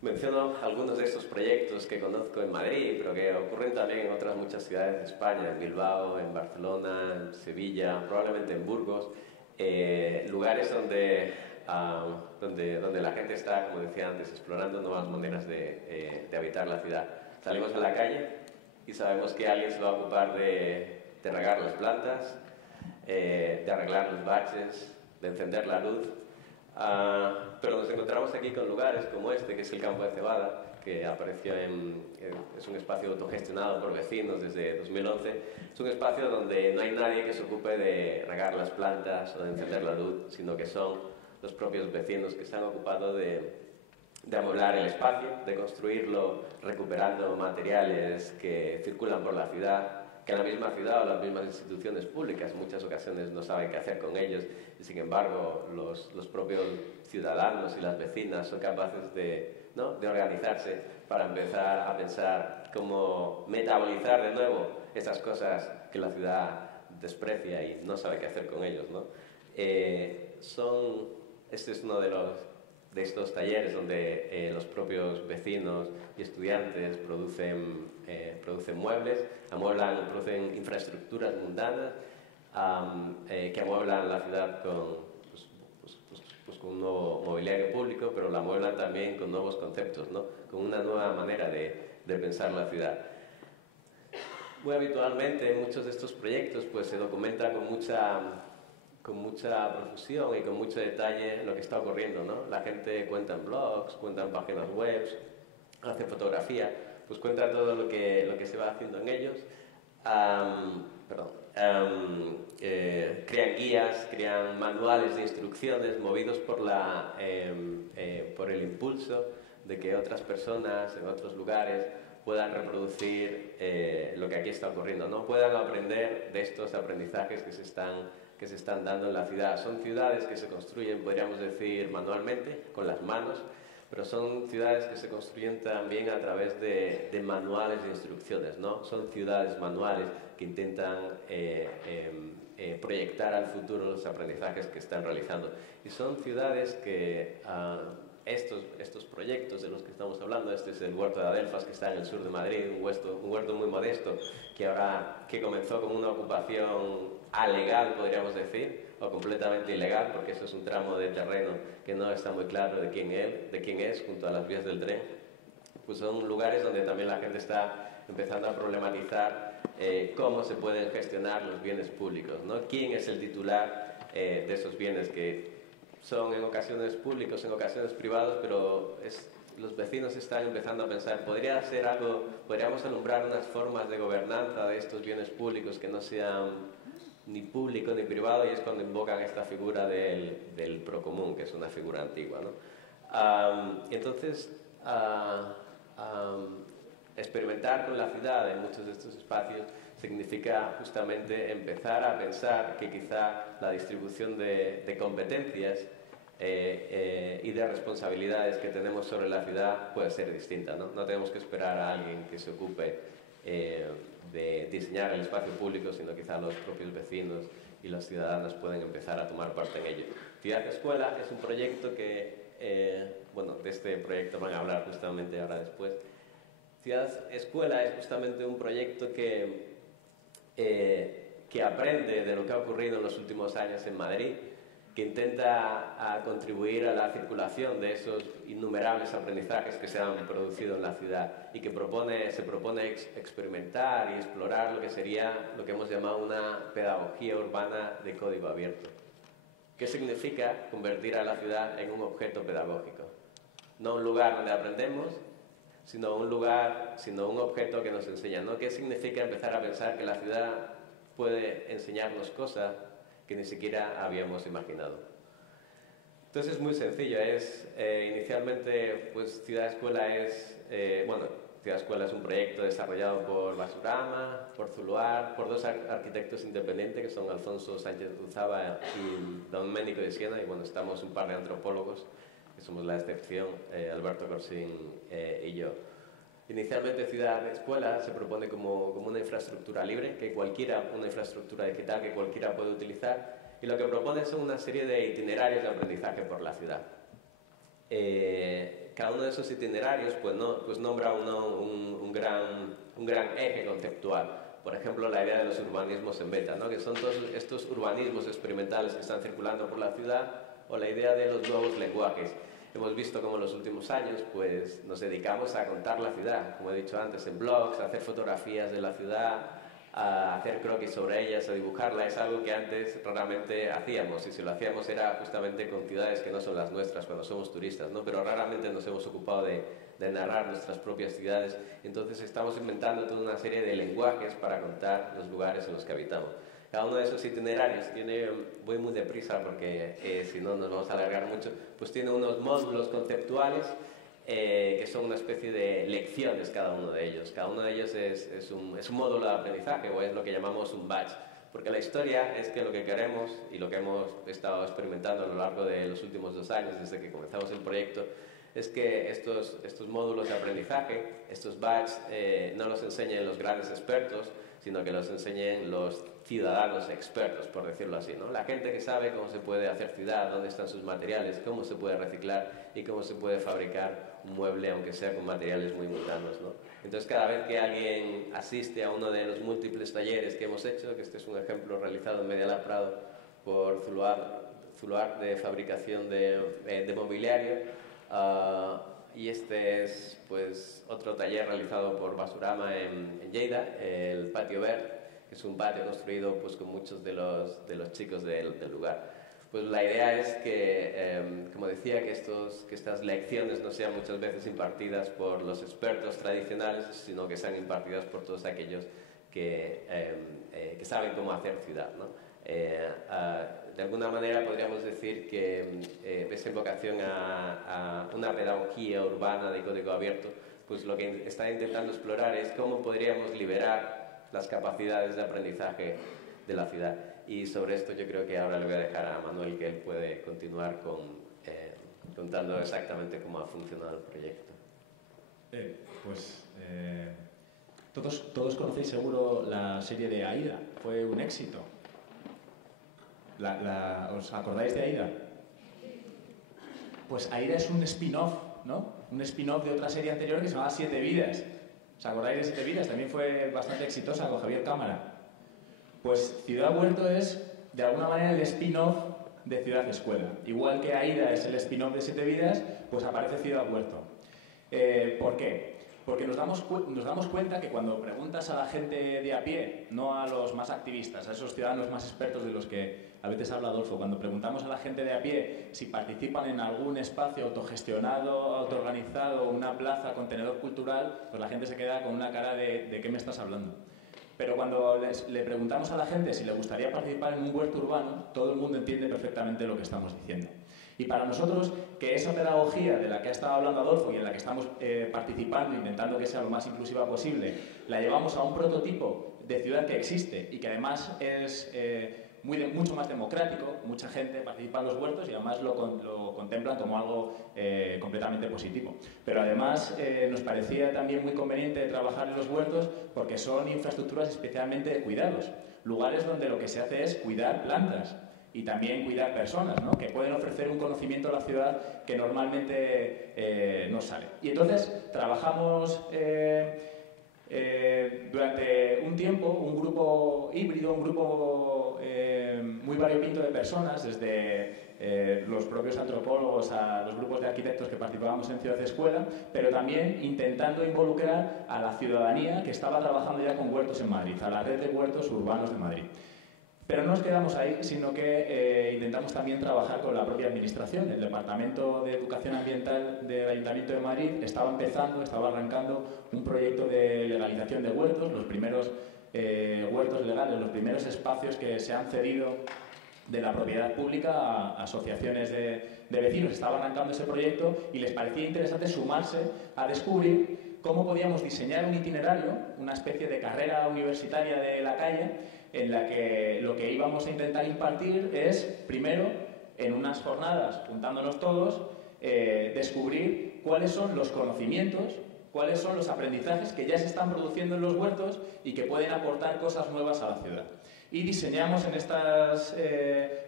Menciono algunos de estos proyectos que conozco en Madrid, pero que ocurren también en otras muchas ciudades de España, en Bilbao, en Barcelona, en Sevilla, probablemente en Burgos, lugares donde la gente está, como decía antes, explorando nuevas maneras de habitar la ciudad. Salimos a la calle y sabemos que alguien se va a ocupar de regar las plantas, de arreglar los baches, de encender la luz. Pero nos encontramos aquí con lugares como este, que es el Campo de Cebada, que apareció es un espacio autogestionado por vecinos desde 2011. Es un espacio donde no hay nadie que se ocupe de regar las plantas o de encender la luz, sino que son los propios vecinos que se han ocupado de amueblar el espacio, de construirlo recuperando materiales que circulan por la ciudad, que en la misma ciudad o las mismas instituciones públicas en muchas ocasiones no saben qué hacer con ellos, y sin embargo los propios ciudadanos y las vecinas son capaces ¿no?, de organizarse para empezar a pensar cómo metabolizar de nuevo esas cosas que la ciudad desprecia y no sabe qué hacer con ellos, ¿no? Este es uno de estos talleres donde los propios vecinos y estudiantes producen muebles, producen infraestructuras mundanas que amueblan la ciudad con un nuevo mobiliario público, pero la amueblan también con nuevos conceptos, ¿no?, con una nueva manera de pensar la ciudad. Muy habitualmente muchos de estos proyectos pues, se documentan con mucha profusión y con mucho detalle lo que está ocurriendo, ¿no? La gente cuenta en blogs, cuenta en páginas web, hace fotografía, pues cuenta todo lo que se va haciendo en ellos. Crean guías, crean manuales de instrucciones movidos por el impulso de que otras personas en otros lugares puedan reproducir lo que aquí está ocurriendo, ¿no? Puedan aprender de estos aprendizajes que se están dando en la ciudad. Son ciudades que se construyen, podríamos decir, manualmente, con las manos, pero son ciudades que se construyen también a través de manuales de instrucciones, ¿no? Son ciudades manuales que intentan proyectar al futuro los aprendizajes que están realizando. Y son ciudades que estos proyectos de los que estamos hablando, este es el Huerto de Adelfas, que está en el sur de Madrid, un huerto muy modesto, que comenzó como una ocupación alegal, podríamos decir, o completamente ilegal, porque eso es un tramo de terreno que no está muy claro de quién es, junto a las vías del tren. Pues son lugares donde también la gente está empezando a problematizar cómo se pueden gestionar los bienes públicos, ¿no? ¿Quién es el titular de esos bienes que son en ocasiones públicos, en ocasiones privados, pero los vecinos están empezando a pensar, podríamos alumbrar unas formas de gobernanza de estos bienes públicos que no sean ni público ni privado, y es cuando invocan esta figura del procomún, que es una figura antigua, ¿no? Entonces, experimentar con la ciudad en muchos de estos espacios significa justamente empezar a pensar que quizá la distribución de competencias y de responsabilidades que tenemos sobre la ciudad puede ser distinta, ¿no? No tenemos que esperar a alguien que se ocupe de diseñar el espacio público, sino quizá los propios vecinos y los ciudadanos pueden empezar a tomar parte en ello. Ciudad Escuela es un proyecto que, bueno, de este proyecto van a hablar justamente ahora después. Ciudad Escuela es justamente un proyecto que aprende de lo que ha ocurrido en los últimos años en Madrid, que intenta contribuir a la circulación de esos innumerables aprendizajes que se han producido en la ciudad, y que se propone experimentar y explorar lo que sería lo que hemos llamado una pedagogía urbana de código abierto. ¿Qué significa convertir a la ciudad en un objeto pedagógico? No un lugar donde aprendemos, sino un objeto que nos enseña, ¿no? ¿Qué significa empezar a pensar que la ciudad puede enseñarnos cosas que ni siquiera habíamos imaginado? Entonces es muy sencillo, inicialmente pues Ciudad Escuela Ciudad Escuela es un proyecto desarrollado por Basurama, por Zuluar, por dos arquitectos independientes que son Alfonso Sánchez Uzaba y Domenico de Siena, y bueno, estamos un par de antropólogos que somos la excepción, Alberto Corsín y yo. Inicialmente Ciudad Escuela se propone como una infraestructura libre, una infraestructura digital que cualquiera puede utilizar, y lo que propone son una serie de itinerarios de aprendizaje por la ciudad. cada uno de esos itinerarios pues nombra un gran eje conceptual. Por ejemplo, la idea de los urbanismos en beta, ¿no? Que son todos estos urbanismos experimentales que están circulando por la ciudad, o la idea de los nuevos lenguajes. Hemos visto cómo en los últimos años pues, nos dedicamos a contar la ciudad, como he dicho antes, en blogs, a hacer fotografías de la ciudad, a hacer croquis sobre ellas, a dibujarla. Es algo que antes raramente hacíamos, y si lo hacíamos era justamente con ciudades que no son las nuestras cuando somos turistas, ¿no? Pero raramente nos hemos ocupado de narrar nuestras propias ciudades. Entonces estamos inventando toda una serie de lenguajes para contar los lugares en los que habitamos. Cada uno de esos itinerarios voy muy deprisa porque si no nos vamos a alargar mucho, pues tiene unos módulos conceptuales que son una especie de lecciones cada uno de ellos. Cada uno de ellos es un módulo de aprendizaje, o es lo que llamamos un batch. Porque la historia es que lo que queremos y lo que hemos estado experimentando a lo largo de los últimos 2 años, desde que comenzamos el proyecto, es que estos módulos de aprendizaje, estos batch, no los enseñen los grandes expertos, sino que los enseñen los ciudadanos expertos, por decirlo así, ¿no? La gente que sabe cómo se puede hacer ciudad, dónde están sus materiales, cómo se puede reciclar y cómo se puede fabricar un mueble, aunque sea con materiales muy mundanos, ¿no? Entonces, cada vez que alguien asiste a uno de los múltiples talleres que hemos hecho, que este es un ejemplo realizado en Media Lab Prado por Zuluart de fabricación de mobiliario, y este es pues, otro taller realizado por Basurama en Lleida, el Patio Verde, que es un patio construido pues, con muchos de los chicos del lugar. Pues la idea es que, como decía, que estas lecciones no sean muchas veces impartidas por los expertos tradicionales, sino que sean impartidas por todos aquellos que saben cómo hacer ciudad, ¿no? De alguna manera podríamos decir que esa invocación a una pedagogía urbana de código abierto, pues lo que está intentando explorar es cómo podríamos liberar las capacidades de aprendizaje de la ciudad. Y sobre esto yo creo que ahora le voy a dejar a Manuel, que él puede continuar contando exactamente cómo ha funcionado el proyecto. Todos conocéis seguro la serie de AIDA, fue un éxito. ¿Os acordáis de AIDA? Pues AIDA es un spin-off, ¿no? Un spin-off de otra serie anterior que se llamaba 7 vidas. ¿Os acordáis de 7 vidas? También fue bastante exitosa con Javier Cámara. Pues Ciudad Huerto es, de alguna manera, el spin-off de Ciudad Escuela. Igual que AIDA es el spin-off de 7 vidas, pues aparece Ciudad Huerto. ¿Por qué? Porque nos damos cuenta que cuando preguntas a la gente de a pie, no a los más activistas, a esos ciudadanos más expertos de los que a veces habla Adolfo, cuando preguntamos a la gente de a pie si participan en algún espacio autogestionado, autoorganizado, una plaza, contenedor cultural, pues la gente se queda con una cara de ¿qué me estás hablando? Pero cuando le preguntamos a la gente si le gustaría participar en un huerto urbano, todo el mundo entiende perfectamente lo que estamos diciendo. Y para nosotros, que esa pedagogía de la que ha estado hablando Adolfo y en la que estamos participando, intentando que sea lo más inclusiva posible, la llevamos a un prototipo de ciudad que existe y que además es mucho más democrático, mucha gente participa en los huertos y además lo contemplan como algo completamente positivo. Pero además nos parecía también muy conveniente trabajar en los huertos porque son infraestructuras especialmente de cuidados, lugares donde lo que se hace es cuidar plantas y también cuidar personas, ¿no? Que pueden ofrecer un conocimiento a la ciudad que normalmente no sale. Y entonces trabajamos durante un tiempo, un grupo híbrido, un grupo muy variopinto de personas, desde los propios antropólogos a los grupos de arquitectos que participábamos en Ciudad Escuela, pero también intentando involucrar a la ciudadanía que estaba trabajando ya con huertos en Madrid, a la red de huertos urbanos de Madrid. Pero no nos quedamos ahí, sino que intentamos también trabajar con la propia administración. El Departamento de Educación Ambiental del Ayuntamiento de Madrid estaba arrancando un proyecto de legalización de huertos, los primeros huertos legales, los primeros espacios que se han cedido de la propiedad pública a asociaciones de vecinos. Estaba arrancando ese proyecto y les parecía interesante sumarse a descubrir cómo podíamos diseñar un itinerario, una especie de carrera universitaria de la calle, en la que lo que íbamos a intentar impartir es, primero, en unas jornadas, juntándonos todos, descubrir cuáles son los conocimientos, cuáles son los aprendizajes que ya se están produciendo en los huertos y que pueden aportar cosas nuevas a la ciudad. Y diseñamos en estas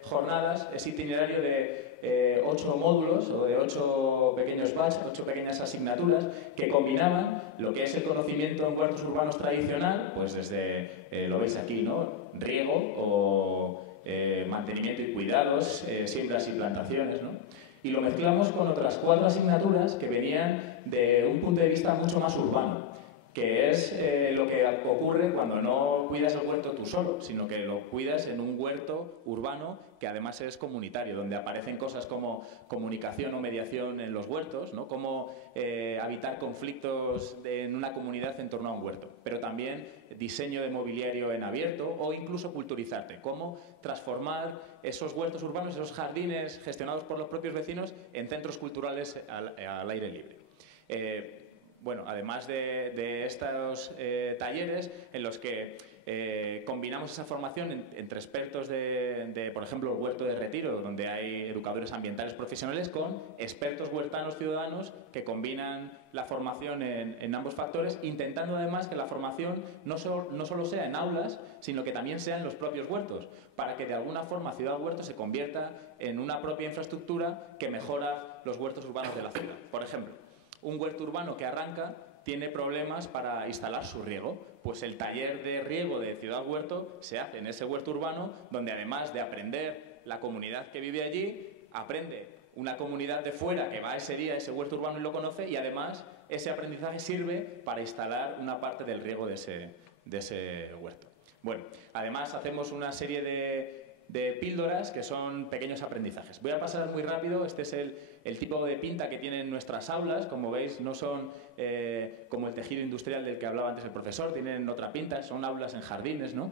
jornadas ese itinerario de de 8 módulos o de 8 pequeños batch, 8 pequeñas asignaturas que combinaban lo que es el conocimiento en huertos urbanos tradicional, pues desde, lo veis aquí, ¿no? Riego o mantenimiento y cuidados, siembras y plantaciones, ¿no? Y lo mezclamos con otras 4 asignaturas que venían de un punto de vista mucho más urbano, que es lo que ocurre cuando no cuidas el huerto tú solo, sino que lo cuidas en un huerto urbano que además es comunitario, donde aparecen cosas como comunicación o mediación en los huertos, ¿no? Cómo evitar conflictos en una comunidad en torno a un huerto, pero también diseño de mobiliario en abierto o incluso culturizarte, cómo transformar esos huertos urbanos, esos jardines gestionados por los propios vecinos en centros culturales al aire libre. Bueno, además de estos talleres en los que combinamos esa formación entre expertos por ejemplo, el huerto de Retiro, donde hay educadores ambientales profesionales, con expertos huertanos ciudadanos que combinan la formación en ambos factores, intentando además que la formación no solo sea en aulas, sino que también sea en los propios huertos, para que de alguna forma Ciudad Huerto se convierta en una propia infraestructura que mejora los huertos urbanos de la ciudad. Por ejemplo, un huerto urbano que arranca tiene problemas para instalar su riego. Pues el taller de riego de Ciudad Huerto se hace en ese huerto urbano, donde además de aprender la comunidad que vive allí, aprende una comunidad de fuera que va ese día a ese huerto urbano y lo conoce, y además ese aprendizaje sirve para instalar una parte del riego de ese huerto. Bueno, además hacemos una serie de píldoras que son pequeños aprendizajes. Voy a pasar muy rápido. Este es el tipo de pinta que tienen nuestras aulas. Como veis, no son como el tejido industrial del que hablaba antes el profesor, tienen otra pinta, son aulas en jardines, ¿no?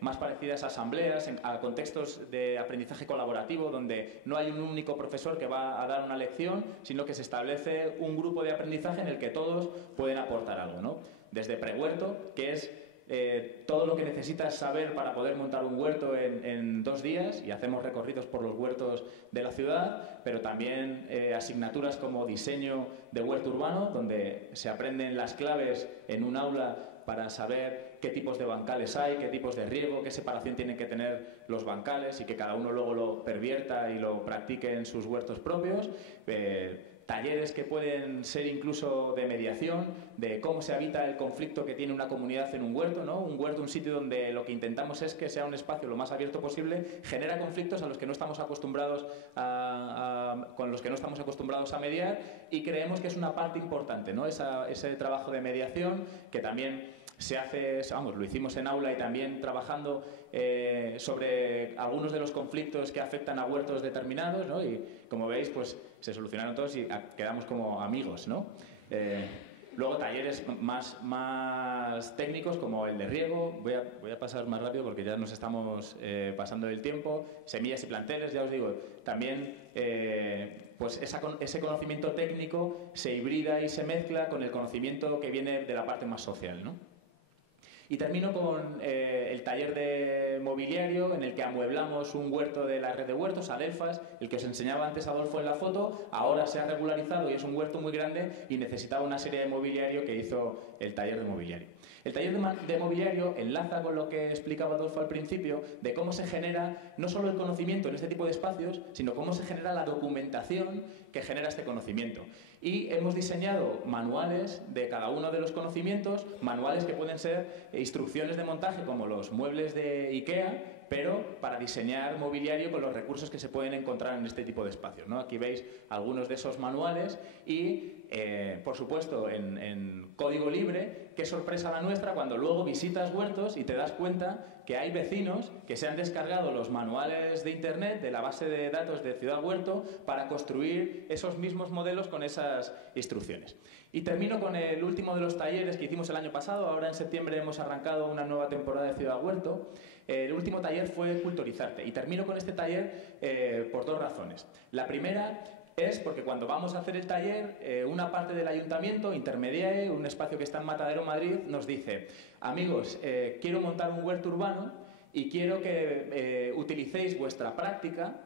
Más parecidas a asambleas, a contextos de aprendizaje colaborativo, donde no hay un único profesor que va a dar una lección, sino que se establece un grupo de aprendizaje en el que todos pueden aportar algo, ¿no? Desde prehuerto, que es todo lo que necesitas saber para poder montar un huerto en 2 días, y hacemos recorridos por los huertos de la ciudad, pero también asignaturas como diseño de huerto urbano, donde se aprenden las claves en un aula para saber qué tipos de bancales hay, qué tipos de riego, qué separación tienen que tener los bancales y que cada uno luego lo pervierta y lo practique en sus huertos propios. Talleres que pueden ser incluso de mediación, de cómo se evita el conflicto que tiene una comunidad en un huerto, ¿no? Un huerto, un sitio donde lo que intentamos es que sea un espacio lo más abierto posible, genera conflictos a los que no estamos acostumbrados con los que no estamos acostumbrados a mediar, y creemos que es una parte importante, ¿no? Ese trabajo de mediación que también se hace, vamos, lo hicimos en aula y también trabajando sobre algunos de los conflictos que afectan a huertos determinados, ¿no? Y como veis, pues se solucionaron todos y quedamos como amigos, ¿no? Luego talleres más técnicos, como el de riego. Voy a pasar más rápido porque ya nos estamos pasando del tiempo. Semillas y planteles, ya os digo, también pues ese conocimiento técnico se hibrida y se mezcla con el conocimiento que viene de la parte más social, ¿no? Y termino con el taller de mobiliario, en el que amueblamos un huerto de la red de huertos, Adelfas, el que os enseñaba antes Adolfo en la foto. Ahora se ha regularizado y es un huerto muy grande y necesitaba una serie de mobiliario que hizo el taller de mobiliario. El taller de mobiliario enlaza con lo que explicaba Adolfo al principio, de cómo se genera no solo el conocimiento en este tipo de espacios, sino cómo se genera la documentación que genera este conocimiento. Y hemos diseñado manuales de cada uno de los conocimientos, manuales que pueden ser instrucciones de montaje como los muebles de IKEA, pero para diseñar mobiliario con los recursos que se pueden encontrar en este tipo de espacios, ¿no? Aquí veis algunos de esos manuales y, por supuesto, en código libre. Qué sorpresa la nuestra cuando luego visitas huertos y te das cuenta que hay vecinos que se han descargado los manuales de Internet de la base de datos de Ciudad Huerto para construir esos mismos modelos con esas instrucciones. Y termino con el último de los talleres que hicimos el año pasado. Ahora en septiembre hemos arrancado una nueva temporada de Ciudad Huerto. El último taller fue Culturizarte, y termino con este taller por 2 razones. La primera es porque cuando vamos a hacer el taller, una parte del ayuntamiento, Intermediae, un espacio que está en Matadero, Madrid, nos dice: amigos, quiero montar un huerto urbano y quiero que utilicéis vuestra práctica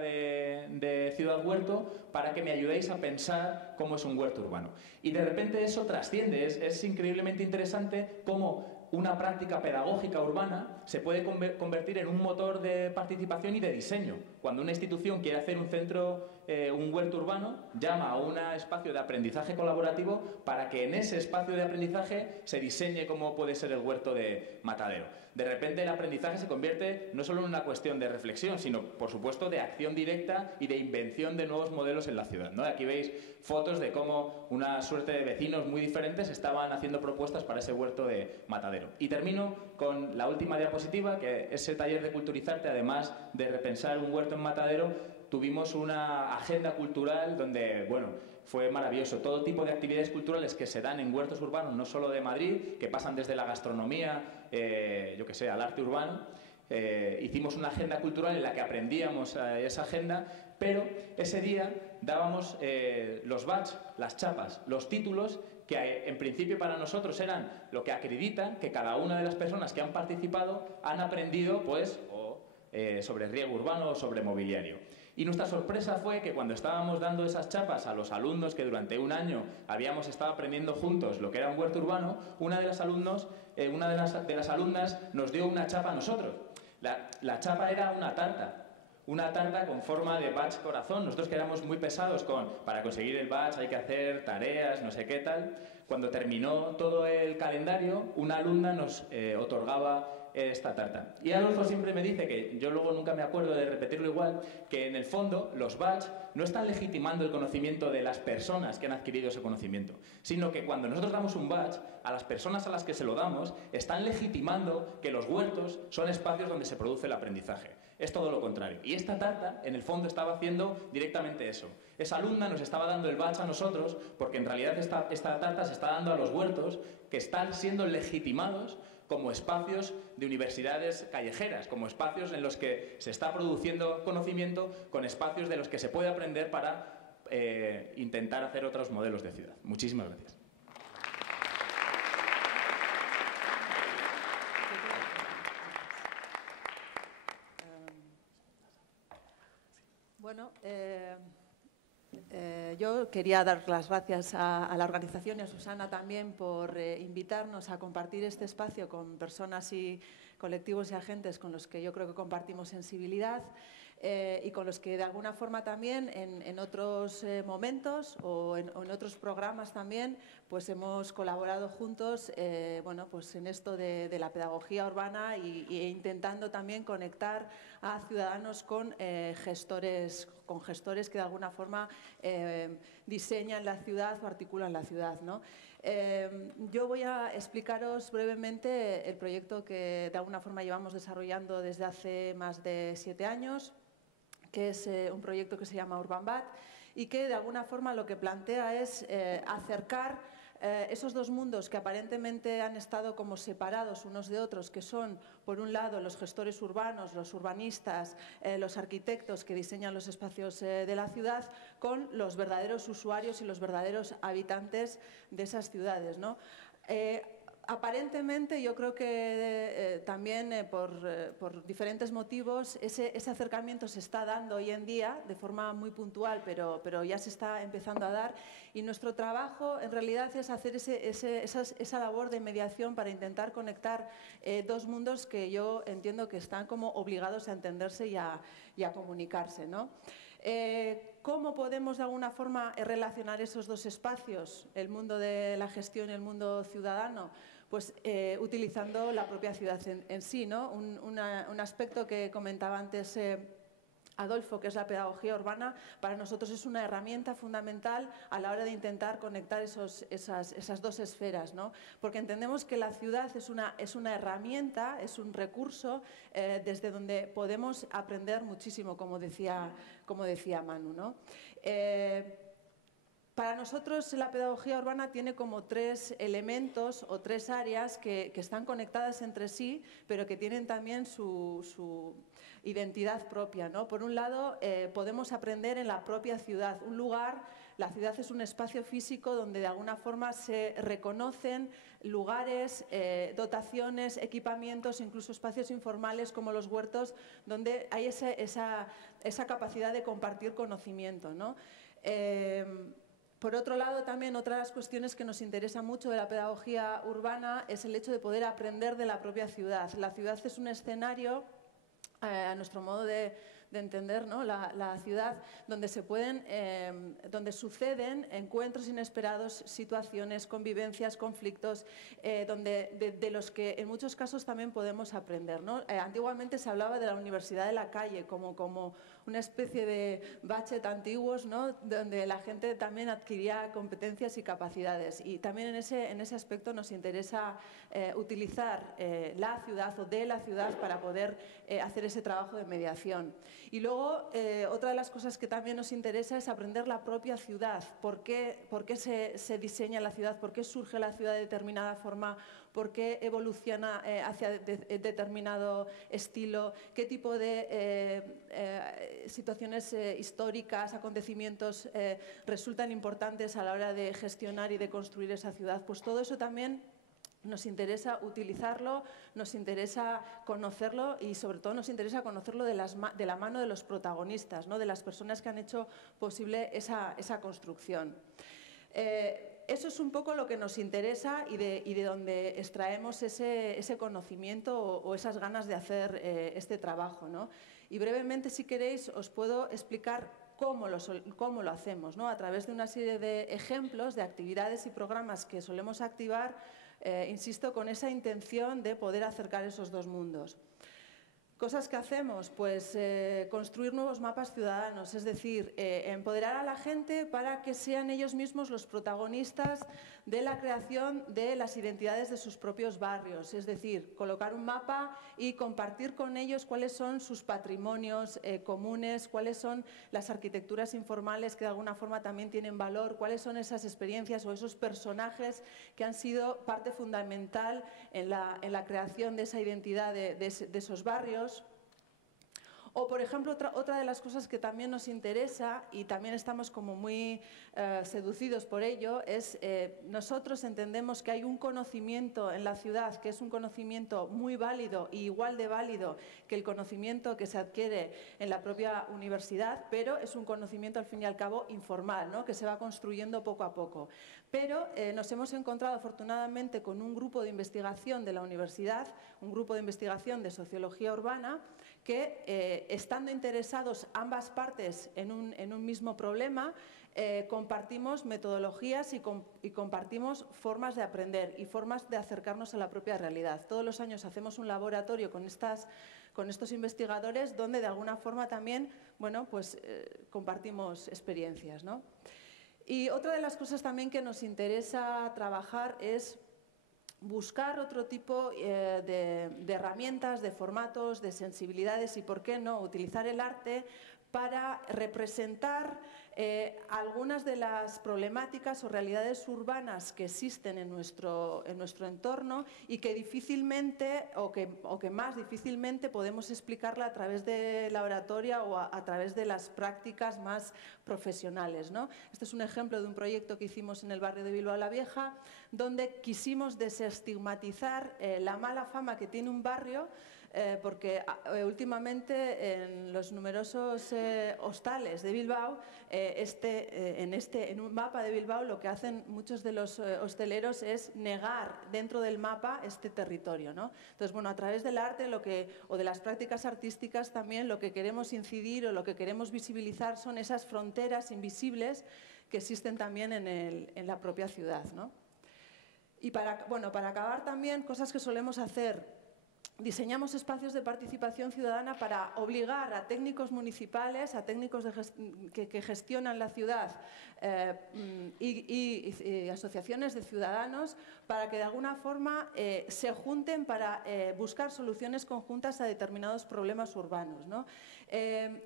de Ciudad Huerto para que me ayudéis a pensar cómo es un huerto urbano. Y de repente eso trasciende, es increíblemente interesante cómo una práctica pedagógica urbana se puede convertir en un motor de participación y de diseño. Cuando una institución quiere hacer un centro, un huerto urbano, llama a un espacio de aprendizaje colaborativo para que en ese espacio de aprendizaje se diseñe cómo puede ser el huerto de Matadero. De repente el aprendizaje se convierte no solo en una cuestión de reflexión, sino, por supuesto, de acción directa y de invención de nuevos modelos en la ciudad, ¿no? Aquí veis fotos de cómo una suerte de vecinos muy diferentes estaban haciendo propuestas para ese huerto de Matadero. Y termino con la última diapositiva, que ese taller de Culturizarte, además de repensar un huerto en Matadero, tuvimos una agenda cultural donde, bueno, fue maravilloso. Todo tipo de actividades culturales que se dan en huertos urbanos, no solo de Madrid, que pasan desde la gastronomía, yo que sé, al arte urbano. Hicimos una agenda cultural en la que aprendíamos esa agenda, pero ese día dábamos los badges, las chapas, los títulos que en principio para nosotros eran lo que acreditan que cada una de las personas que han participado han aprendido, pues, sobre riego urbano o sobre mobiliario. Y nuestra sorpresa fue que cuando estábamos dando esas chapas a los alumnos que durante un año habíamos estado aprendiendo juntos lo que era un huerto urbano, una de las alumnas nos dio una chapa a nosotros. La chapa era una tarta con forma de badge corazón. Nosotros que éramos muy pesados para conseguir el badge hay que hacer tareas, no sé qué tal. Cuando terminó todo el calendario, una alumna nos otorgaba esta tarta. Y Adolfo siempre me dice, que yo luego nunca me acuerdo de repetirlo igual, que en el fondo los badges no están legitimando el conocimiento de las personas que han adquirido ese conocimiento, sino que cuando nosotros damos un badge, a las personas a las que se lo damos, están legitimando que los huertos son espacios donde se produce el aprendizaje. Es todo lo contrario. Y esta tarta, en el fondo, estaba haciendo directamente eso. Esa alumna nos estaba dando el badge a nosotros, porque en realidad esta tarta se está dando a los huertos que están siendo legitimados como espacios de universidades callejeras, como espacios en los que se está produciendo conocimiento, con espacios de los que se puede aprender para intentar hacer otros modelos de ciudad. Muchísimas gracias. Bueno, yo quería dar las gracias a la organización y a Susana también por invitarnos a compartir este espacio con personas y colectivos y agentes con los que yo creo que compartimos sensibilidad y con los que de alguna forma también en otros momentos o en otros programas también pues hemos colaborado juntos bueno, pues en esto de la pedagogía urbana e intentando también conectar a ciudadanos con gestores que de alguna forma diseñan la ciudad o articulan la ciudad, ¿no? Yo voy a explicaros brevemente el proyecto que de alguna forma llevamos desarrollando desde hace más de 7 años, que es un proyecto que se llama UrbanBat y que de alguna forma lo que plantea es acercar esos dos mundos que aparentemente han estado como separados unos de otros, que son, por un lado, los gestores urbanos, los urbanistas, los arquitectos que diseñan los espacios de la ciudad, con los verdaderos usuarios y los verdaderos habitantes de esas ciudades, ¿no? Aparentemente, yo creo que también por diferentes motivos ese acercamiento se está dando hoy en día de forma muy puntual, pero ya se está empezando a dar, y nuestro trabajo en realidad es hacer esa labor de mediación para intentar conectar dos mundos que yo entiendo que están como obligados a entenderse y a comunicarse, ¿no? ¿Cómo podemos de alguna forma relacionar esos dos espacios, el mundo de la gestión y el mundo ciudadano? Pues utilizando la propia ciudad en sí, ¿no? Un aspecto que comentaba antes Adolfo, que es la pedagogía urbana, para nosotros es una herramienta fundamental a la hora de intentar conectar esas dos esferas, ¿no? Porque entendemos que la ciudad es una herramienta, es un recurso desde donde podemos aprender muchísimo, como decía Manu, ¿no? Para nosotros la pedagogía urbana tiene como 3 elementos o 3 áreas que están conectadas entre sí, pero que tienen también su identidad propia, ¿no? Por un lado, podemos aprender en la propia ciudad, un lugar. La ciudad es un espacio físico donde de alguna forma se reconocen lugares, dotaciones, equipamientos, incluso espacios informales como los huertos, donde hay esa capacidad de compartir conocimiento, ¿no? Por otro lado, también otra de las cuestiones que nos interesa mucho de la pedagogía urbana es el hecho de poder aprender de la propia ciudad. La ciudad es un escenario, a nuestro modo de entender, ¿no? La ciudad donde donde suceden encuentros inesperados, situaciones, convivencias, conflictos, de los que en muchos casos también podemos aprender, ¿no? Antiguamente se hablaba de la universidad de la calle como una especie de budget antiguos, ¿no? Donde la gente también adquiría competencias y capacidades. Y también en ese aspecto nos interesa utilizar la ciudad o de la ciudad para poder hacer ese trabajo de mediación. Y luego, otra de las cosas que también nos interesa es aprender la propia ciudad. ¿Por qué se diseña la ciudad? ¿Por qué surge la ciudad de determinada forma? ¿Por qué evoluciona hacia determinado estilo? ¿Qué tipo de situaciones históricas, acontecimientos resultan importantes a la hora de gestionar y de construir esa ciudad? Pues todo eso también nos interesa utilizarlo, nos interesa conocerlo y sobre todo nos interesa conocerlo de la mano de los protagonistas, ¿no? De las personas que han hecho posible esa construcción. Eso es un poco lo que nos interesa y de donde extraemos ese conocimiento o esas ganas de hacer este trabajo, ¿no? Y brevemente, si queréis, os puedo explicar cómo lo hacemos, ¿no? A través de una serie de ejemplos de actividades y programas que solemos activar, insisto, con esa intención de poder acercar esos dos mundos. Cosas que hacemos, pues construir nuevos mapas ciudadanos, es decir, empoderar a la gente para que sean ellos mismos los protagonistas de la creación de las identidades de sus propios barrios, es decir, colocar un mapa y compartir con ellos cuáles son sus patrimonios comunes, cuáles son las arquitecturas informales que de alguna forma también tienen valor, cuáles son esas experiencias o esos personajes que han sido parte fundamental en la creación de esa identidad de esos barrios. O, por ejemplo, otra de las cosas que también nos interesa y también estamos como muy seducidos por ello es nosotros entendemos que hay un conocimiento en la ciudad que es un conocimiento muy válido y igual de válido que el conocimiento que se adquiere en la propia universidad, pero es un conocimiento al fin y al cabo informal, ¿no? Que se va construyendo poco a poco. Pero nos hemos encontrado afortunadamente con un grupo de investigación de la universidad, un grupo de investigación de sociología urbana, que estando interesados ambas partes en un mismo problema, compartimos metodologías y compartimos formas de aprender y formas de acercarnos a la propia realidad. Todos los años hacemos un laboratorio con estos investigadores donde de alguna forma también, bueno, pues, compartimos experiencias, ¿no? Y otra de las cosas también que nos interesa trabajar es buscar otro tipo de herramientas, de formatos, de sensibilidades y, ¿por qué no?, utilizar el arte para representar algunas de las problemáticas o realidades urbanas que existen en nuestro entorno y que difícilmente o que más difícilmente podemos explicarla a través de la oratoria o a través de las prácticas más profesionales, ¿no? Este es un ejemplo de un proyecto que hicimos en el barrio de Bilbao la Vieja, donde quisimos desestigmatizar la mala fama que tiene un barrio, porque últimamente en los numerosos hostales de Bilbao, en un mapa de Bilbao lo que hacen muchos de los hosteleros es negar dentro del mapa este territorio, ¿no? Entonces, bueno, a través del arte o de las prácticas artísticas también lo que queremos incidir o lo que queremos visibilizar son esas fronteras invisibles que existen también en la propia ciudad, ¿no? Y para acabar también, cosas que solemos hacer. Diseñamos espacios de participación ciudadana para obligar a técnicos municipales, a técnicos que gestionan la ciudad y asociaciones de ciudadanos para que de alguna forma se junten para buscar soluciones conjuntas a determinados problemas urbanos, ¿no?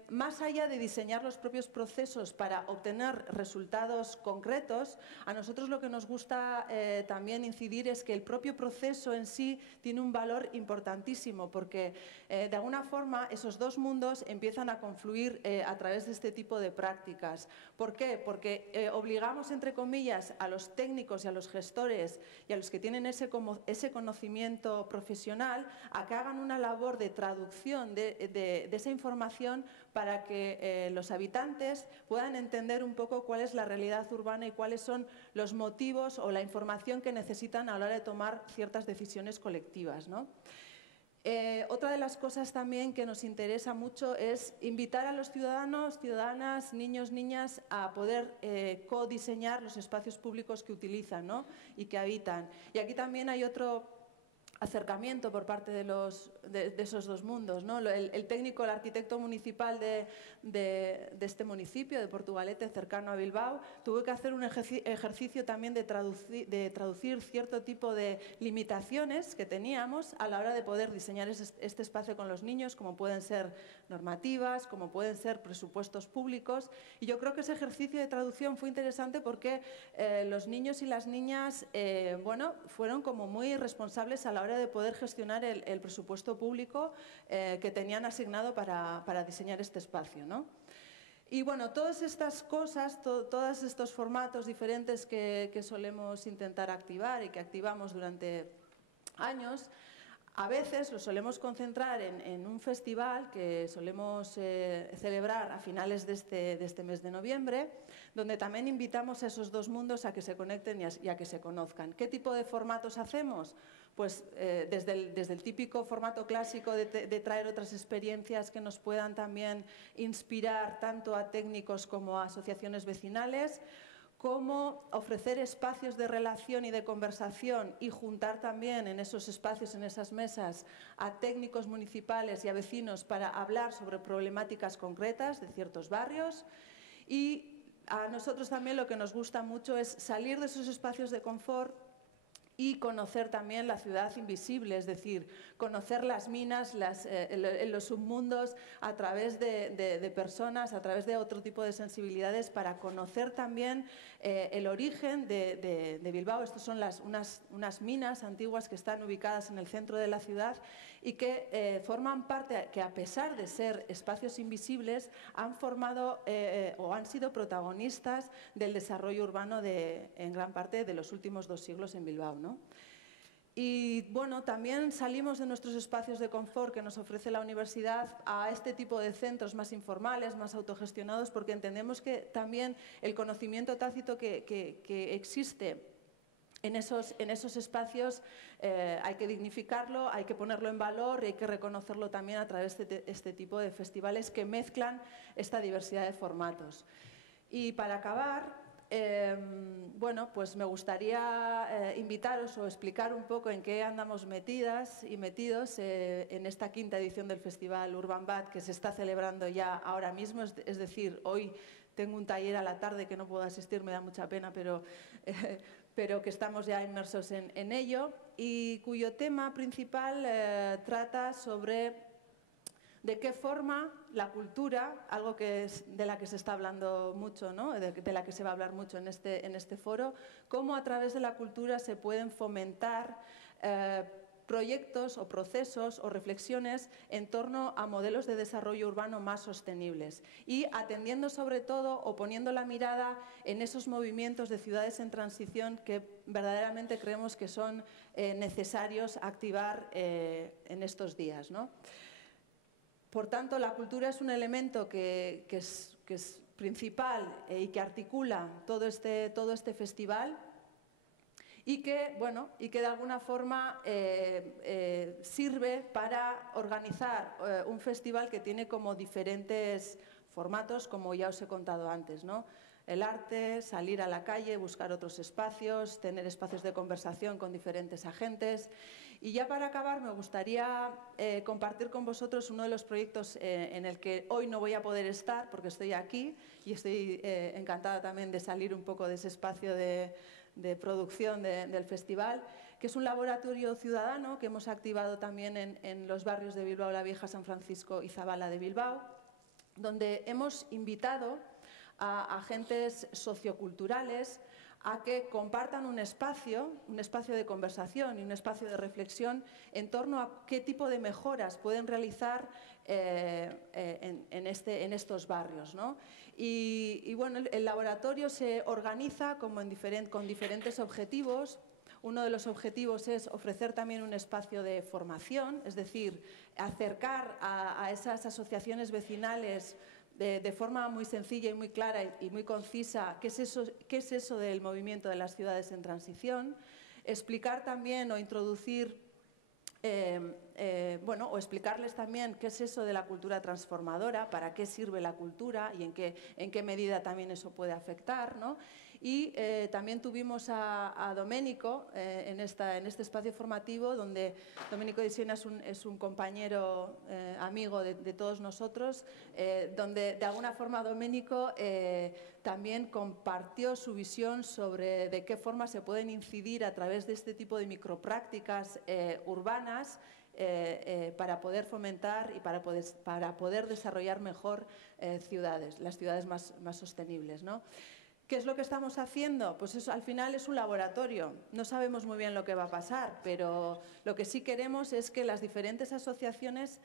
Más allá de diseñar los propios procesos para obtener resultados concretos, a nosotros lo que nos gusta también incidir es que el propio proceso en sí tiene un valor importantísimo importantísimo porque de alguna forma esos dos mundos empiezan a confluir a través de este tipo de prácticas. ¿Por qué? Porque obligamos, entre comillas, a los técnicos y a los gestores y a los que tienen ese conocimiento profesional a que hagan una labor de traducción de esa información para que los habitantes puedan entender un poco cuál es la realidad urbana y cuáles son los motivos o la información que necesitan a la hora de tomar ciertas decisiones colectivas, ¿no? Otra de las cosas también que nos interesa mucho es invitar a los ciudadanos, ciudadanas, niños, niñas a poder codiseñar los espacios públicos que utilizan, ¿no? Y que habitan. Y aquí también hay otro acercamiento por parte de esos dos mundos, ¿no? El técnico, el arquitecto municipal de este municipio, de Portugalete, cercano a Bilbao, tuvo que hacer un ejercicio también de traducir cierto tipo de limitaciones que teníamos a la hora de poder diseñar este espacio con los niños, como pueden ser normativas, como pueden ser presupuestos públicos. Y yo creo que ese ejercicio de traducción fue interesante porque los niños y las niñas bueno, fueron como muy responsables a la hora de poder gestionar el presupuesto público que tenían asignado para diseñar este espacio, ¿no? Y bueno, todas estas cosas, todos estos formatos diferentes que solemos intentar activar y que activamos durante años, a veces lo solemos concentrar en un festival que solemos celebrar a finales de este mes de noviembre, donde también invitamos a esos dos mundos a que se conecten y a que se conozcan. ¿Qué tipo de formatos hacemos? Pues desde el típico formato clásico de traer otras experiencias que nos puedan también inspirar tanto a técnicos como a asociaciones vecinales, como ofrecer espacios de relación y de conversación y juntar también en esos espacios, en esas mesas, a técnicos municipales y a vecinos para hablar sobre problemáticas concretas de ciertos barrios. Y a nosotros también lo que nos gusta mucho es salir de esos espacios de confort y conocer también la ciudad invisible, es decir, conocer las minas, los submundos a través de personas, a través de otro tipo de sensibilidades, para conocer también el origen de Bilbao. Estas son unas minas antiguas que están ubicadas en el centro de la ciudad y que forman parte, que a pesar de ser espacios invisibles, han formado o han sido protagonistas del desarrollo urbano en gran parte de los últimos 2 siglos en Bilbao, ¿no? Y bueno, también salimos de nuestros espacios de confort que nos ofrece la universidad a este tipo de centros más informales, más autogestionados, porque entendemos que también el conocimiento tácito que existe en esos espacios hay que dignificarlo, hay que ponerlo en valor y hay que reconocerlo también a través de este tipo de festivales que mezclan esta diversidad de formatos. Y para acabar, bueno, pues me gustaría invitaros o explicar un poco en qué andamos metidas y metidos en esta 5ª edición del Festival Urban Bad, que se está celebrando ya ahora mismo, es decir, hoy tengo un taller a la tarde que no puedo asistir, me da mucha pena, pero que estamos ya inmersos en ello, y cuyo tema principal trata sobre de qué forma la cultura, algo de la que se está hablando mucho, ¿no? de la que se va a hablar mucho en este foro, cómo a través de la cultura se pueden fomentar proyectos o procesos o reflexiones en torno a modelos de desarrollo urbano más sostenibles y atendiendo sobre todo o poniendo la mirada en esos movimientos de ciudades en transición que verdaderamente creemos que son necesarios activar en estos días, ¿no? Por tanto, la cultura es un elemento que es principal y que articula todo este festival y que de alguna forma sirve para organizar un festival que tiene como diferentes formatos, como ya os he contado antes, ¿no? El arte, salir a la calle, buscar otros espacios, tener espacios de conversación con diferentes agentes. Y ya para acabar me gustaría compartir con vosotros uno de los proyectos en el que hoy no voy a poder estar porque estoy aquí y estoy encantada también de salir un poco de ese espacio de producción del festival, que es un laboratorio ciudadano que hemos activado también en los barrios de Bilbao la Vieja, San Francisco y Zabala de Bilbao, donde hemos invitado a agentes socioculturales a que compartan un espacio de conversación y un espacio de reflexión en torno a qué tipo de mejoras pueden realizar en estos barrios, ¿no? Y bueno, el laboratorio se organiza como con diferentes objetivos. Uno de los objetivos es ofrecer también un espacio de formación, es decir, acercar a esas asociaciones vecinales de forma muy sencilla y muy clara y muy concisa qué es eso del movimiento de las ciudades en transición, explicar también o introducir, o explicarles también qué es eso de la cultura transformadora, para qué sirve la cultura y en qué medida también eso puede afectar, ¿no? Y también tuvimos a Domenico en este espacio formativo, donde Domenico Di Siena es un compañero amigo de todos nosotros, donde de alguna forma Domenico también compartió su visión sobre de qué forma se pueden incidir a través de este tipo de microprácticas urbanas para poder fomentar y para poder desarrollar mejor ciudades, las ciudades más sostenibles, ¿no? ¿Qué es lo que estamos haciendo? Pues eso, al final es un laboratorio. No sabemos muy bien lo que va a pasar, pero lo que sí queremos es que las diferentes asociaciones,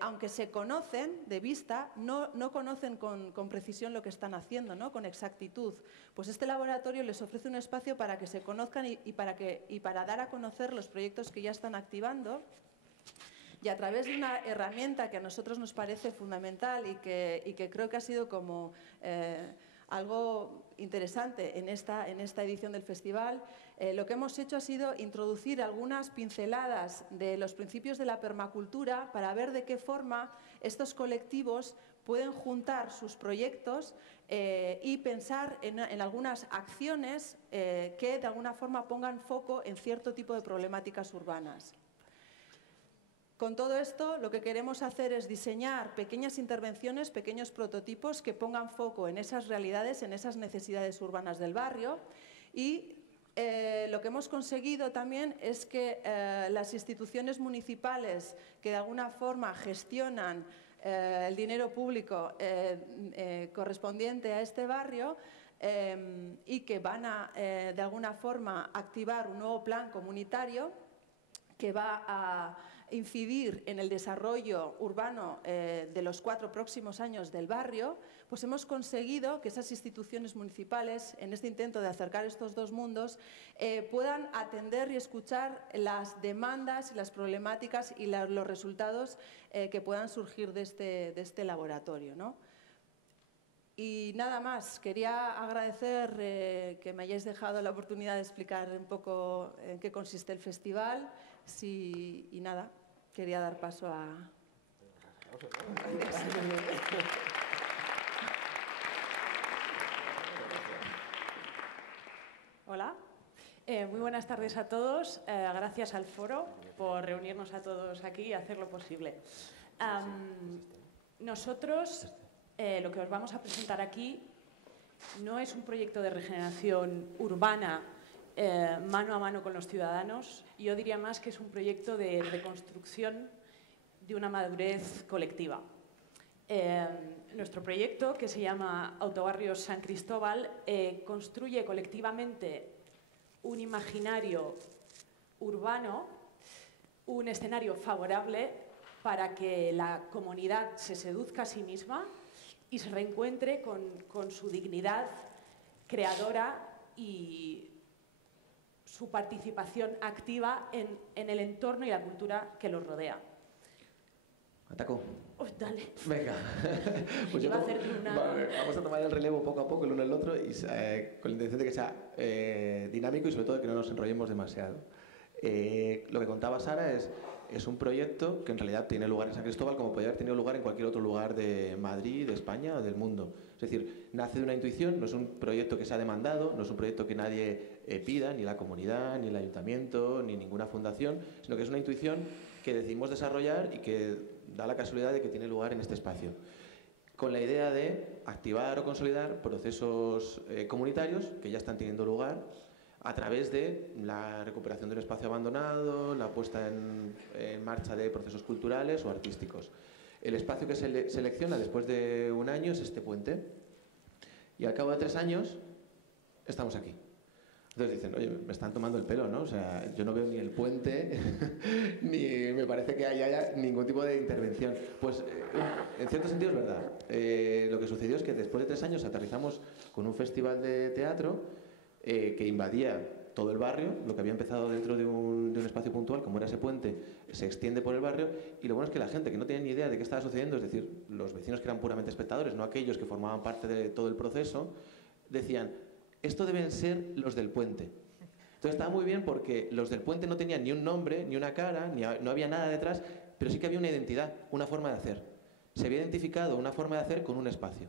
aunque se conocen de vista, no conocen con precisión lo que están haciendo, ¿no? Con exactitud. Pues este laboratorio les ofrece un espacio para que se conozcan y para dar a conocer los proyectos que ya están activando. Y a través de una herramienta que a nosotros nos parece fundamental y que creo que ha sido como algo interesante en esta edición del festival, lo que hemos hecho ha sido introducir algunas pinceladas de los principios de la permacultura para ver de qué forma estos colectivos pueden juntar sus proyectos y pensar en algunas acciones que de alguna forma pongan foco en cierto tipo de problemáticas urbanas. Con todo esto, lo que queremos hacer es diseñar pequeñas intervenciones, pequeños prototipos que pongan foco en esas realidades, en esas necesidades urbanas del barrio. Y lo que hemos conseguido también es que las instituciones municipales que de alguna forma gestionan el dinero público correspondiente a este barrio y que van a, de alguna forma, activar un nuevo plan comunitario que va a incidir en el desarrollo urbano de los 4 próximos años del barrio, pues hemos conseguido que esas instituciones municipales, en este intento de acercar estos dos mundos, puedan atender y escuchar las demandas y las problemáticas y los resultados que puedan surgir de este laboratorio, ¿no? Y nada más, quería agradecer que me hayáis dejado la oportunidad de explicar un poco en qué consiste el festival. Sí, y nada, quería dar paso a... Hola, muy buenas tardes a todos. Gracias al foro por reunirnos a todos aquí y hacerlo posible. Nosotros lo que os vamos a presentar aquí no es un proyecto de regeneración urbana mano a mano con los ciudadanos. Yo diría más que es un proyecto de reconstrucción de una madurez colectiva. Nuestro proyecto, que se llama Autobarrios San Cristóbal, construye colectivamente un imaginario urbano, un escenario favorable para que la comunidad se seduzca a sí misma y se reencuentre con su dignidad creadora y su participación activa en el entorno y la cultura que los rodea. ¿Ataco? Oh, dale. Venga. Pues Iba a hacerte una... Vale, vamos a tomar el relevo poco a poco el uno el otro y con la intención de que sea dinámico y sobre todo de que no nos enrollemos demasiado. Lo que contaba Sara es un proyecto que en realidad tiene lugar en San Cristóbal como podría haber tenido lugar en cualquier otro lugar de Madrid, de España o del mundo. Es decir, nace de una intuición, no es un proyecto que se ha demandado, no es un proyecto que nadie pida, ni la comunidad, ni el ayuntamiento, ni ninguna fundación, sino que es una intuición que decidimos desarrollar y que da la casualidad de que tiene lugar en este espacio, con la idea de activar o consolidar procesos comunitarios que ya están teniendo lugar a través de la recuperación del espacio abandonado, la puesta en marcha de procesos culturales o artísticos. El espacio que se selecciona después de un año es este puente y al cabo de 3 años estamos aquí. Entonces dicen, oye, me están tomando el pelo, ¿no? O sea, yo no veo ni el puente, ni me parece que haya ningún tipo de intervención. Pues, en cierto sentido es verdad. Lo que sucedió es que después de 3 años aterrizamos con un festival de teatro que invadía todo el barrio, lo que había empezado dentro de un espacio puntual, como era ese puente, se extiende por el barrio, y lo bueno es que la gente que no tenía ni idea de qué estaba sucediendo, es decir, los vecinos que eran puramente espectadores, no aquellos que formaban parte de todo el proceso, decían, esto deben ser los del puente. Entonces estaba muy bien porque los del puente no tenían ni un nombre, ni una cara, no había nada detrás, pero sí que había una identidad, una forma de hacer. Se había identificado una forma de hacer con un espacio.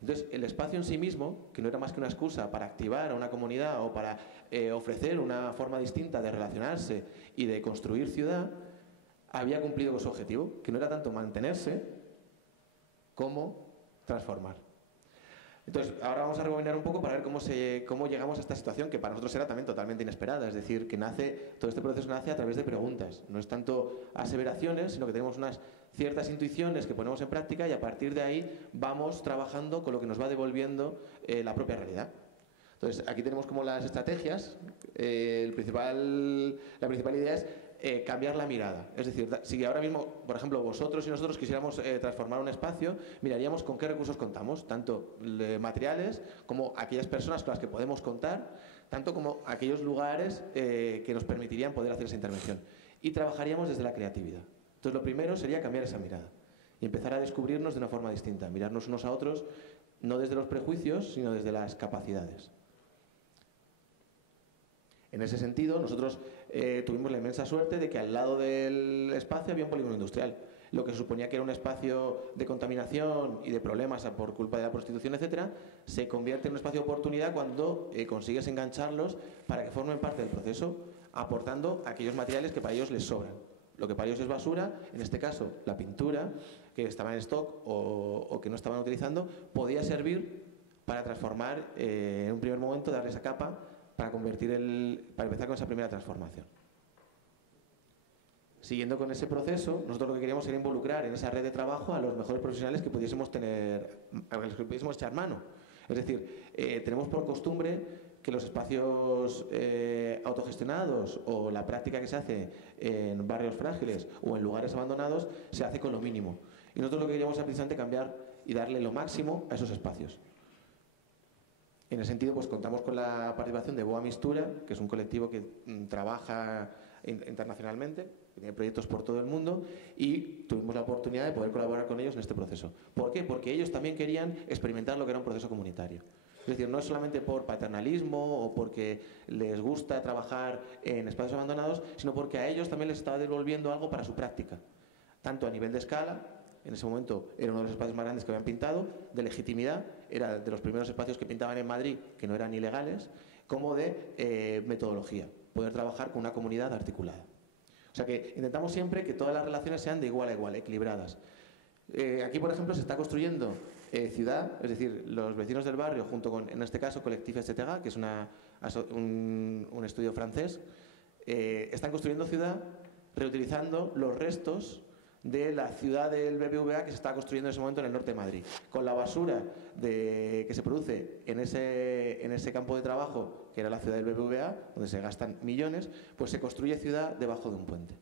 Entonces, el espacio en sí mismo, que no era más que una excusa para activar a una comunidad o para ofrecer una forma distinta de relacionarse y de construir ciudad, había cumplido con su objetivo, que no era tanto mantenerse como transformar. Entonces, ahora vamos a rebobinar un poco para ver cómo llegamos a esta situación que para nosotros era también totalmente inesperada. Es decir, que todo este proceso nace a través de preguntas. No es tanto aseveraciones, sino que tenemos unas ciertas intuiciones que ponemos en práctica y a partir de ahí vamos trabajando con lo que nos va devolviendo la propia realidad. Entonces, aquí tenemos como las estrategias. La principal idea es cambiar la mirada. Es decir, si ahora mismo, por ejemplo, vosotros y nosotros quisiéramos transformar un espacio, miraríamos con qué recursos contamos, tanto materiales como aquellas personas con las que podemos contar, tanto como aquellos lugares que nos permitirían poder hacer esa intervención. Y trabajaríamos desde la creatividad. Entonces, lo primero sería cambiar esa mirada y empezar a descubrirnos de una forma distinta, mirarnos unos a otros, no desde los prejuicios, sino desde las capacidades. En ese sentido, nosotros tuvimos la inmensa suerte de que al lado del espacio había un polígono industrial, lo que suponía que era un espacio de contaminación y de problemas por culpa de la prostitución, etcétera, se convierte en un espacio de oportunidad cuando consigues engancharlos para que formen parte del proceso, aportando aquellos materiales que para ellos les sobran. Lo que para ellos es basura, en este caso la pintura, que estaba en stock o que no estaban utilizando, podía servir para transformar en un primer momento, darle esa capa para empezar con esa primera transformación. Siguiendo con ese proceso, nosotros lo que queríamos era involucrar en esa red de trabajo a los mejores profesionales que pudiésemos tener, a los que pudiésemos echar mano. Es decir, tenemos por costumbre que los espacios autogestionados o la práctica que se hace en barrios frágiles o en lugares abandonados se hace con lo mínimo. Y nosotros lo que queríamos es precisamente cambiar y darle lo máximo a esos espacios. En ese sentido, pues contamos con la participación de Boa Mistura, que es un colectivo que trabaja internacionalmente, que tiene proyectos por todo el mundo, y tuvimos la oportunidad de poder colaborar con ellos en este proceso. ¿Por qué? Porque ellos también querían experimentar lo que era un proceso comunitario. Es decir, no es solamente por paternalismo o porque les gusta trabajar en espacios abandonados, sino porque a ellos también les estaba devolviendo algo para su práctica, tanto a nivel de escala. En ese momento era uno de los espacios más grandes que habían pintado, de legitimidad, era de los primeros espacios que pintaban en Madrid, que no eran ilegales, como de metodología, poder trabajar con una comunidad articulada. O sea que intentamos siempre que todas las relaciones sean de igual a igual, equilibradas. Aquí, por ejemplo, se está construyendo ciudad, es decir, los vecinos del barrio, junto con, en este caso, Collectif Etc., que es un estudio francés, están construyendo ciudad reutilizando los restos de la ciudad del BBVA que se estaba construyendo en ese momento en el norte de Madrid. Con la basura que se produce en ese campo de trabajo, que era la ciudad del BBVA, donde se gastan millones, pues se construye ciudad debajo de un puente.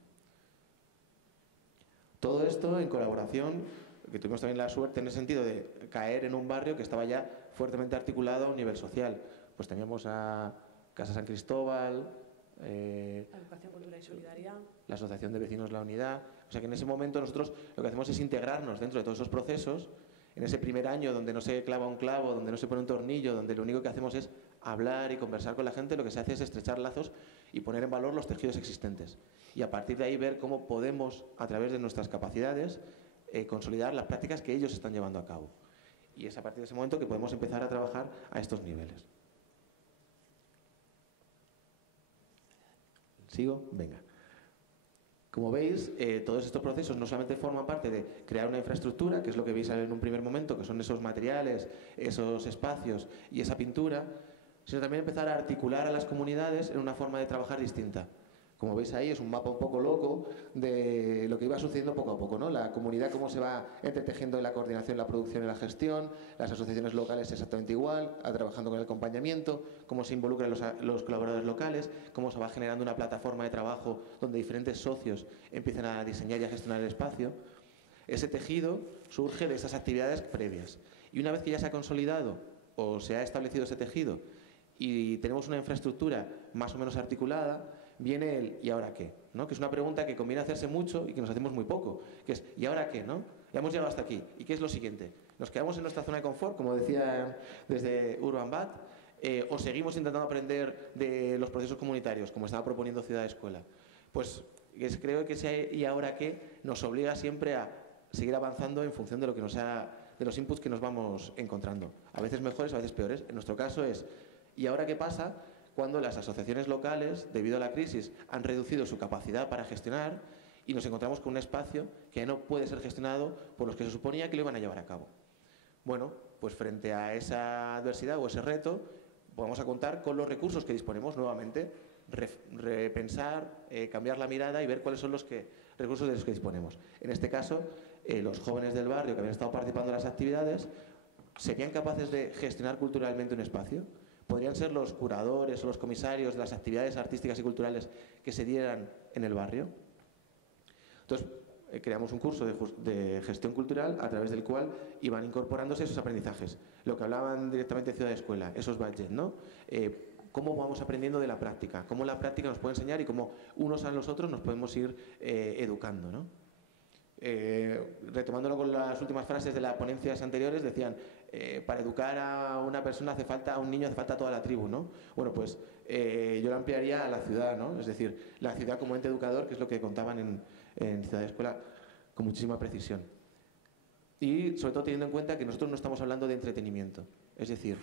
Todo esto en colaboración, que tuvimos también la suerte en el sentido de caer en un barrio que estaba ya fuertemente articulado a un nivel social. Pues teníamos a Casa San Cristóbal, Educación, Cultura y Solidaridad, la Asociación de Vecinos La Unidad. O sea que en ese momento nosotros lo que hacemos es integrarnos dentro de todos esos procesos, en ese primer año donde no se clava un clavo, donde no se pone un tornillo, donde lo único que hacemos es hablar y conversar con la gente, lo que se hace es estrechar lazos y poner en valor los tejidos existentes. Y a partir de ahí ver cómo podemos, a través de nuestras capacidades, consolidar las prácticas que ellos están llevando a cabo. Y es a partir de ese momento que podemos empezar a trabajar a estos niveles. ¿Sigo? Venga. Como veis, todos estos procesos no solamente forman parte de crear una infraestructura, que es lo que veis en un primer momento, que son esos materiales, esos espacios y esa pintura, sino también empezar a articular a las comunidades en una forma de trabajar distinta, Como veis ahí, es un mapa un poco loco de lo que iba sucediendo poco a poco, ¿no? La comunidad, cómo se va entretejiendo en la coordinación, la producción y la gestión, las asociaciones locales exactamente igual, trabajando con el acompañamiento, cómo se involucran los colaboradores locales, cómo se va generando una plataforma de trabajo donde diferentes socios empiezan a diseñar y a gestionar el espacio. Ese tejido surge de esas actividades previas. Y una vez que ya se ha consolidado o se ha establecido ese tejido y tenemos una infraestructura más o menos articulada, viene el ¿y ahora qué? ¿No? Que es una pregunta que conviene hacerse mucho y que nos hacemos muy poco, que es ¿y ahora qué? ¿No? Ya hemos llegado hasta aquí. ¿Y qué es lo siguiente? ¿Nos quedamos en nuestra zona de confort, como decía desde UrbanBat, o seguimos intentando aprender de los procesos comunitarios, como estaba proponiendo Ciudad Escuela? Pues creo que ese ¿y ahora qué? Nos obliga siempre a seguir avanzando en función de lo que de los inputs que nos vamos encontrando. A veces mejores, a veces peores. En nuestro caso es ¿y ahora qué pasa cuando las asociaciones locales, debido a la crisis, han reducido su capacidad para gestionar y nos encontramos con un espacio que no puede ser gestionado por los que se suponía que lo iban a llevar a cabo? Bueno, pues frente a esa adversidad o ese reto, vamos a contar con los recursos que disponemos nuevamente, repensar, cambiar la mirada y ver cuáles son los recursos de los que disponemos. En este caso, los jóvenes del barrio que habían estado participando en las actividades, ¿serían capaces de gestionar culturalmente un espacio? ¿Podrían ser los curadores o los comisarios de las actividades artísticas y culturales que se dieran en el barrio? Entonces, creamos un curso de gestión cultural a través del cual iban incorporándose esos aprendizajes. Lo que hablaban directamente de Ciudad Escuela, esos badges, ¿no? Cómo vamos aprendiendo de la práctica, cómo la práctica nos puede enseñar y cómo unos a los otros nos podemos ir educando, ¿no? Retomándolo con las últimas frases de las ponencias anteriores, decían para educar a una persona a un niño hace falta toda la tribu, ¿no? Bueno, pues yo lo ampliaría a la ciudad, ¿no? Es decir, la ciudad como ente educador, que es lo que contaban en Ciudad Escuela con muchísima precisión. Y sobre todo teniendo en cuenta que nosotros no estamos hablando de entretenimiento. Es decir,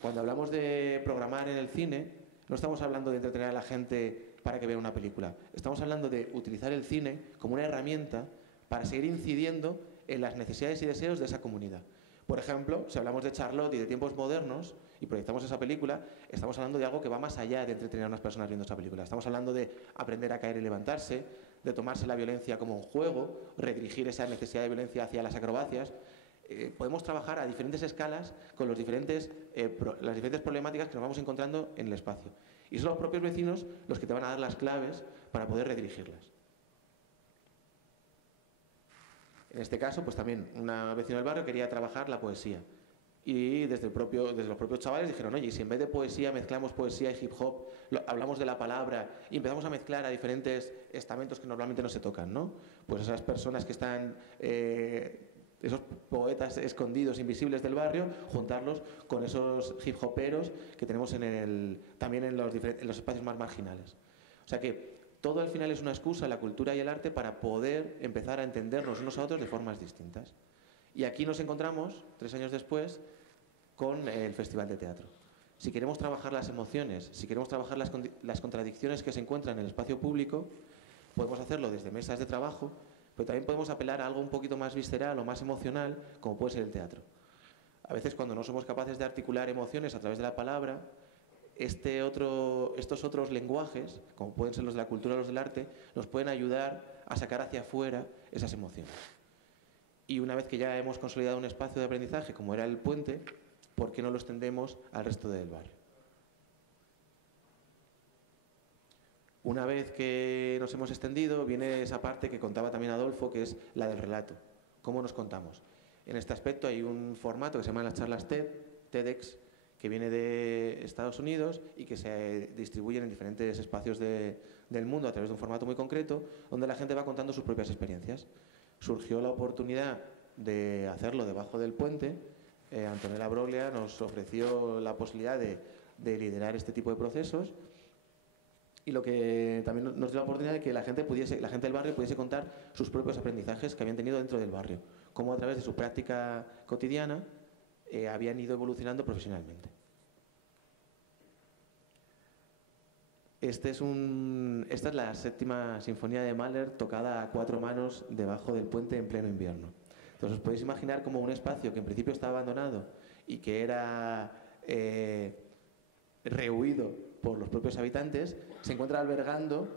cuando hablamos de programar en el cine, no estamos hablando de entretener a la gente para que vea una película. Estamos hablando de utilizar el cine como una herramienta para seguir incidiendo en las necesidades y deseos de esa comunidad. Por ejemplo, si hablamos de Charlotte y de tiempos modernos y proyectamos esa película, estamos hablando de algo que va más allá de entretener a unas personas viendo esa película. Estamos hablando de aprender a caer y levantarse, de tomarse la violencia como un juego, redirigir esa necesidad de violencia hacia las acrobacias. Podemos trabajar a diferentes escalas con las diferentes problemáticas que nos vamos encontrando en el espacio. Y son los propios vecinos los que te van a dar las claves para poder redirigirlas. En este caso, pues también una vecina del barrio quería trabajar la poesía. Y desde los propios chavales dijeron, oye, y si en vez de poesía mezclamos poesía y hip hop, hablamos de la palabra y empezamos a mezclar a diferentes estamentos que normalmente no se tocan, ¿no? Pues esas personas que están, esos poetas escondidos, invisibles del barrio, juntarlos con esos hip hoperos que tenemos también en los espacios más marginales. O sea que todo al final es una excusa, la cultura y el arte, para poder empezar a entendernos unos a otros de formas distintas. Y aquí nos encontramos, 3 años después, con el Festival de Teatro. Si queremos trabajar las emociones, si queremos trabajar las contradicciones que se encuentran en el espacio público, podemos hacerlo desde mesas de trabajo, pero también podemos apelar a algo un poquito más visceral o más emocional, como puede ser el teatro. A veces, cuando no somos capaces de articular emociones a través de la palabra, estos otros lenguajes, como pueden ser los de la cultura o los del arte, nos pueden ayudar a sacar hacia afuera esas emociones. Y una vez que ya hemos consolidado un espacio de aprendizaje, como era el puente, ¿por qué no lo extendemos al resto del barrio? Una vez que nos hemos extendido, viene esa parte que contaba también Adolfo, que es la del relato. ¿Cómo nos contamos? En este aspecto hay un formato que se llama las charlas TEDx, que viene de Estados Unidos y que se distribuyen en diferentes espacios del mundo a través de un formato muy concreto, donde la gente va contando sus propias experiencias. Surgió la oportunidad de hacerlo debajo del puente. Antonella Broglia nos ofreció la posibilidad de liderar este tipo de procesos, y lo que también nos dio la oportunidad de que la gente del barrio pudiese contar sus propios aprendizajes que habían tenido dentro del barrio, cómo a través de su práctica cotidiana habían ido evolucionando profesionalmente. Esta es la 7ª sinfonía de Mahler tocada a 4 manos debajo del puente en pleno invierno. Entonces os podéis imaginar como un espacio que en principio estaba abandonado y que era rehuido por los propios habitantes, se encuentra albergando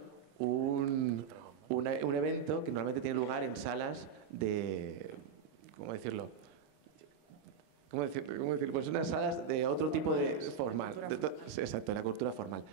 un evento que normalmente tiene lugar en salas de... ¿Cómo decirlo? ¿Cómo decir? Pues unas salas de otro tipo de formal. Exacto, la cultura formal.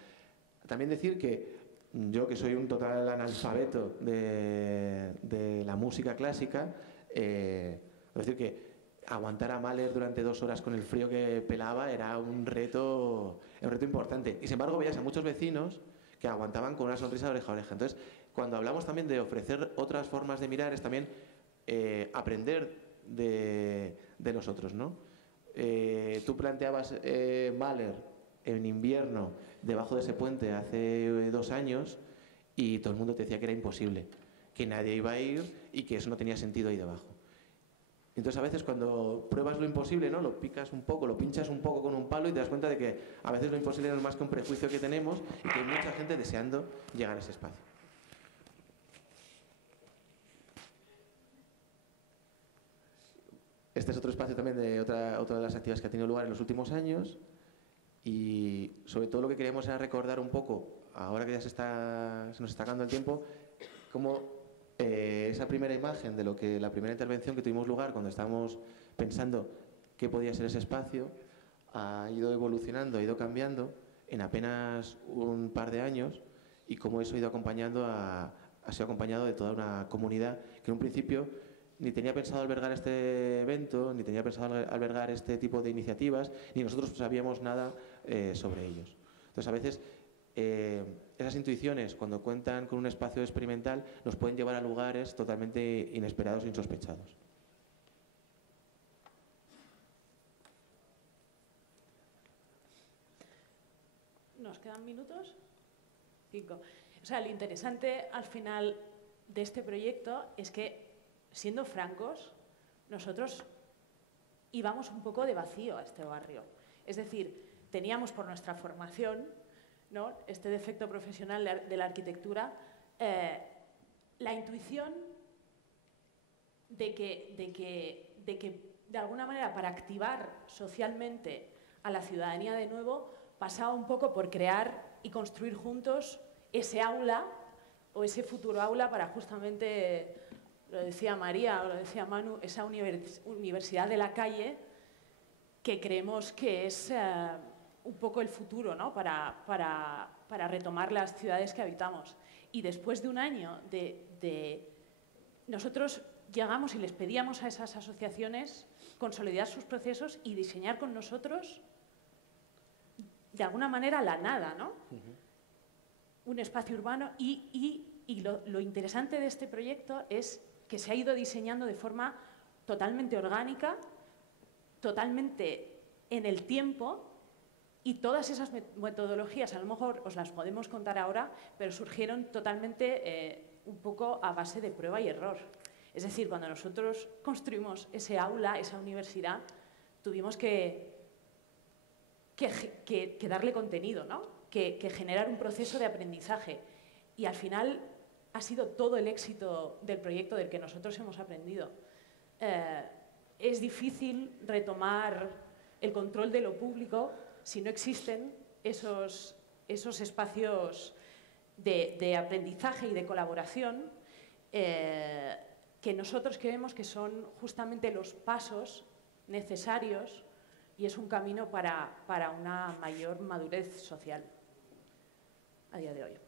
También decir que yo, que soy un total analfabeto de la música clásica, decir que aguantar a Mahler durante 2 horas con el frío que pelaba era un reto importante. Y sin embargo veías a muchos vecinos que aguantaban con una sonrisa de oreja a oreja. Entonces, cuando hablamos también de ofrecer otras formas de mirar, es también aprender de los otros, ¿no? Tú planteabas Mahler en invierno debajo de ese puente hace 2 años y todo el mundo te decía que era imposible, que nadie iba a ir y que eso no tenía sentido ahí debajo. Entonces a veces cuando pruebas lo imposible, ¿no? Lo picas un poco, lo pinchas un poco con un palo y te das cuenta de que a veces lo imposible no es más que un prejuicio que tenemos y que hay mucha gente deseando llegar a ese espacio. Este es otro espacio también de otra de las actividades que ha tenido lugar en los últimos años y sobre todo lo que queríamos era recordar un poco, ahora que ya se nos está acabando el tiempo, cómo esa primera imagen de la primera intervención que tuvimos lugar cuando estábamos pensando qué podía ser ese espacio ha ido evolucionando, ha ido cambiando en apenas un par de años y cómo eso ha sido acompañado de toda una comunidad que en un principio ni tenía pensado albergar este evento, ni tenía pensado albergar este tipo de iniciativas, ni nosotros sabíamos nada sobre ellos. Entonces, a veces, esas intuiciones, cuando cuentan con un espacio experimental, nos pueden llevar a lugares totalmente inesperados e insospechados. ¿Nos quedan minutos? 5. O sea, lo interesante al final de este proyecto es que, siendo francos, nosotros íbamos un poco de vacío a este barrio. Es decir, teníamos por nuestra formación, ¿no?, este defecto profesional de la arquitectura, la intuición de que de alguna manera para activar socialmente a la ciudadanía de nuevo pasaba un poco por crear y construir juntos ese aula o ese futuro aula para justamente, lo decía María o lo decía Manu, esa universidad de la calle que creemos que es un poco el futuro, ¿no?, para retomar las ciudades que habitamos. Y después de un año nosotros llegamos y les pedíamos a esas asociaciones consolidar sus procesos y diseñar con nosotros de alguna manera la nada, ¿no? Un espacio urbano y lo interesante de este proyecto es que se ha ido diseñando de forma totalmente orgánica, totalmente en el tiempo, y todas esas metodologías a lo mejor os las podemos contar ahora, pero surgieron totalmente un poco a base de prueba y error. Es decir, cuando nosotros construimos ese aula, esa universidad, tuvimos que darle contenido, ¿no?, que generar un proceso de aprendizaje. Y al final ha sido todo el éxito del proyecto del que nosotros hemos aprendido. Es difícil retomar el control de lo público si no existen esos espacios de aprendizaje y de colaboración que nosotros creemos que son justamente los pasos necesarios y es un camino para una mayor madurez social a día de hoy.